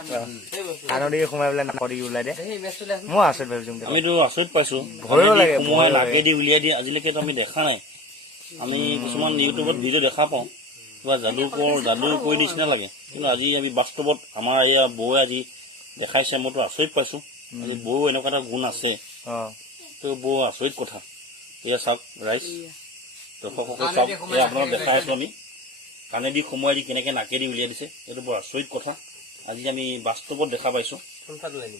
কাণৰ দি সোমাই পেলাই নাকৰ দি ওলাই দিয়ে মই আচৰিত ভাবিছো আমিতো আচৰিত পাইছো ভয়ো লাগে সময় নাকেদি উলিয়াই দিয়ে আজিলৈকে আমি দেখা নাই আমি কিছুমান ইউটিউবত ভিডিঅ' দেখা পাওঁ কিবা যাদু কৰি নিচিনা লাগে কিন্তু আজি আমি বাস্তৱত আমাৰ এয়া বৌয়ে আজি দেখাইছে মইতো আচৰিত পাইছো আজি বৌ এনেকুৱা এটা গুণ আছে তো বৌ আচৰিত কথা এয়া চাওক ৰাইজ দৰ্শকসকল চাওক এয়া আপোনাক দেখাই আছো আমি কাণেদি সোমোৱাই দি কেনেকে নাকেদি উলিয়াই দিছে এইটো বৰ আচৰিত কথা আজি আমি বাস্তৱত দেখা পাইছো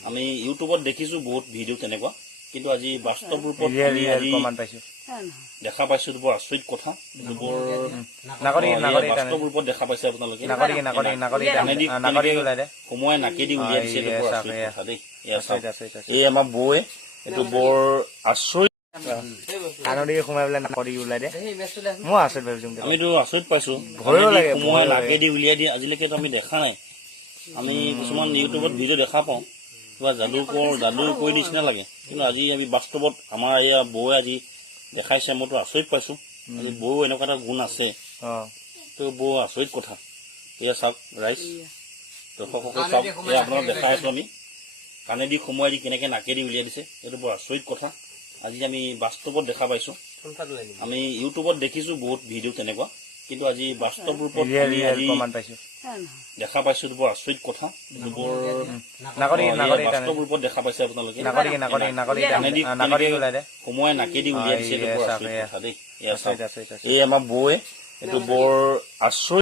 আমি ইউটিউবত দেখিছো বহুত ভিডিঅ' তেনেকুৱা কিন্তু আজি বাস্তৱ ৰূপত দেখা পাইছো এইটো বৰ আচৰিত কথা এইটো বৰ বাস্তৱ ৰূপত দেখা পাইছে আপোনালোকে সোমোৱাই নাকেদি উলিয়াই দিছে এইটো বৰ আচৰিত কথা দেই এয়া চাওক এই আমাৰ বৌয়ে এইটো বৰ আচৰিত কাণৰ দি সোমাই পেলাই নাকৰ দি ওলাই দিয়ে মই আচৰিত ভাবিছো আমিতো আচৰিত পাইছো ভয়ো লাগে সময় নাকেদি উলিয়াই দিয়ে আজিলৈকে আমি দেখা নাই আমি কিছুমান ইউটিউবত ভিডিঅ' দেখা পাওঁ কিবা যাদু কৰি নিচিনা লাগে কিন্তু আজি আমি বাস্তৱত আমাৰ এয়া বৌয়ে আজি দেখাইছে মইতো আচৰিত পাইছো আজি বৌ এনেকুৱা এটা গুণ আছে তো বৌ আচৰিত কথা এয়া চাওক ৰাইজ দৰ্শকসকল চাওক এয়া আপোনাক দেখাই আছো আমি কাণেদি সোমোৱাই দি কেনেকে নাকেদি উলিয়াই দিছে এইটো বৰ আচৰিত কথা আজি আমি বাস্তৱত দেখা পাইছো আমি ইউটিউবত দেখিছো বহুত ভিডিঅ' তেনেকুৱা কিন্তু আজি বাস্তৱ ৰূপত দেখা পাইছো এইটো বৰ আচৰিত কথা এইটো বৰ বাস্তৱ ৰূপত দেখা পাইছে আপোনালোকে সোমোৱাই নাকেদি উলিয়াই দিছে এইটো বৰ আচৰিত কথা দেই এয়া চাওক এই আমাৰ বৌয়ে এইটো বৰ আচৰিত